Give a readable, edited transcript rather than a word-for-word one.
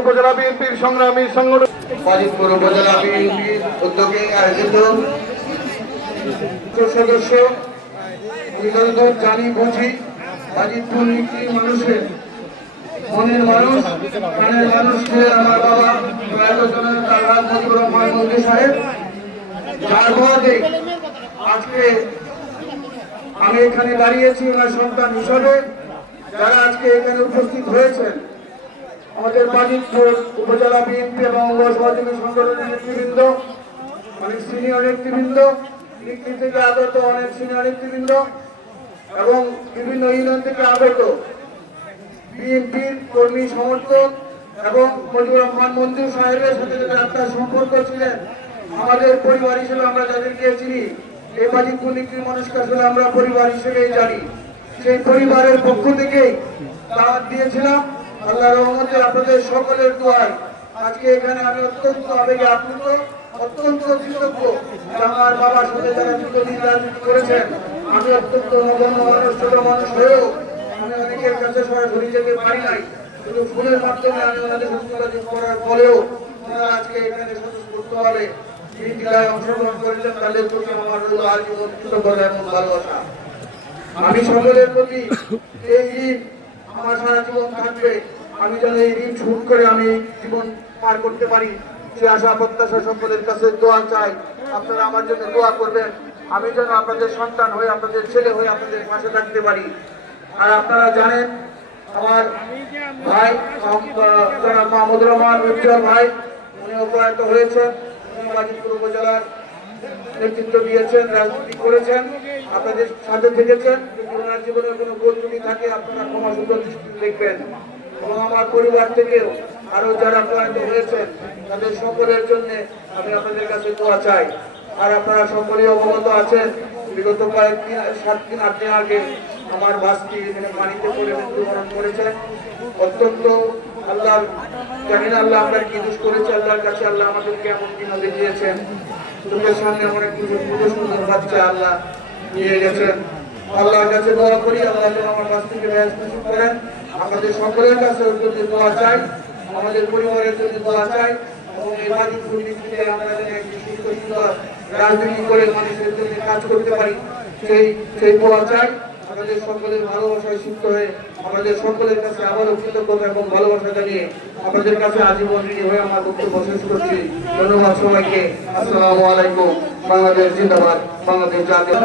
উপজেলা বিএনপির সংগ্রামী সংগঠন বাজিতপুর উপজেলা বিএনপির উদ্যোগে আয়োজিত সদস্য জানি বুঝি বাজিতপুর মানুষের মনের মানুষ প্রাণের মানুষ ছিলেন আমার বাবা প্রয়াত জননেতা মুজিবুর রহমান মন্ত্রী সাহেব, যার বদলে আজকে আমি এখানে দাঁড়িয়েছি ওনার সন্তান হিসাবে। যারা আজকে এখানে উপস্থিত হয়েছেন আমাদের বাজিতপুর উপজেলা বিএনপি এবং সহযোগী সংগঠনের নেতৃবৃন্দ, অনেক সিনিয়র নেতৃবৃন্দ, ডিগ্রি থেকে আগত অনেক সিনিয়র নেতৃবৃন্দ এবং বিভিন্ন ইউনিয়ন থেকে আগত বিএনপির কর্মী সমর্থক এবং মুজিবুর রহমান মন্ত্রী সাহেবের সাথে যাদের আত্মার সম্পর্ক ছিলেন, আমাদের পরিবার হিসেবে আমরা যাদেরকে চিনি, এই বাজিতপুর নিকৃ মানুষকে আসলে আমরা পরিবার হিসেবেই জানি। সেই পরিবারের পক্ষ থেকেই দাওয়াত দিয়েছিলাম। আল্লাহর রহমতে আপনাদের সকলের দোয়ায় আজকে এখানে আমি অত্যন্ত আবেগে আপ্লুত, অত্যন্ত কৃতজ্ঞ। আমার বাবার সাথে যারা দীর্ঘদিন রাজনীতি করেছেন, আমি অত্যন্ত নগণ্য মানুষ, ছোট মানুষ হয়েও আমি অনেকের কাছে সরাসরি যেতে পারি নাই, কিন্তু ফোনের মাধ্যমে আমি ওনাদের সাথে যোগাযোগ করার পরেও ওনারা আজকে এখানে স্বতঃস্ফূর্তভাবে এই জেলায় অংশগ্রহণ করেছেন। তাদের প্রতি আমার আজীবন কৃতজ্ঞতা এবং ভালোবাসা। আমি সকলের প্রতি এই ঋণ আমার সারা জীবন থাকবে। আমি যেন এই ঋণ শোধ করে আমি জীবন পার করতে পারি, সে আশা প্রত্যাশা সকলের কাছে দোয়া চাই। আপনারা আমার জন্য দোয়া করবেন, আমি যেন আপনাদের সন্তান হয়ে, আপনাদের ছেলে হয়ে আপনাদের পাশে থাকতে পারি। আর আপনারা জানেন আমার ভাই জনাব মাহমুদুর রহমান উজ্জ্বল ভাই, উনি প্রয়াত হয়েছেন। উনি বাজিতপুর উপজেলার নেতৃত্ব দিয়েছেন, রাজনীতি করেছেন, আপনাদের সাথে থেকেছেন। যদি ওনার জীবনে কোনো ভুল ত্রুটি থাকে আপনারা ক্ষমা সুন্দর দৃষ্টিতে দেখবেন। এবং আমার পরিবার থেকেও আরো যারা প্রয়াত হয়েছেন তাদের সকলের জন্য আমি আপনাদের কাছে দোয়া চাই। আর আপনারা সকলেই অবগত আছেন, বিগত কয়েকদিন 7 দিন 8 দিন আগে আমার বাসটি এখানে পানিতে পড়ে মৃত্যুবরণ করেছেন। অত্যন্ত আল্লাহ জানি না আল্লাহ আমরা কি দোষ করেছি, আল্লাহর কাছে আল্লাহ আমাদেরকে এমন দিন দেখিয়েছেন, চোখের সামনে অনেক সুন্দর বাচ্চা আল্লাহ নিয়ে গেছেন। আল্লাহর কাছে দোয়া করি আল্লাহ যেন আমার বাসটিকে ব্যবস্থা করেন। আমাদের সকলের কাছে দোয়া চাই, আমাদের পরিবারের জন্য দোয়া চাই এবং এই বাজিতপুর নিকৃতে আমরা যেন একটি সুস্থ সুন্দর রাজনীতি করে মানুষের জন্য কাজ করতে পারি, সেই দোয়া চাই। আমাদের সকলের ভালোবাসায় সুস্থ হয়ে আমাদের সকলের কাছে আবারও কৃতজ্ঞতা এবং ভালোবাসা জানিয়ে আমাদের কাছে আজীবন ঋণী হয়ে আমার বক্তব্য শেষ করছি। ধন্যবাদ সবাইকে। আসসালামু আলাইকুম। বাংলাদেশ জিন্দাবাদ, বাংলাদেশ জাতীয়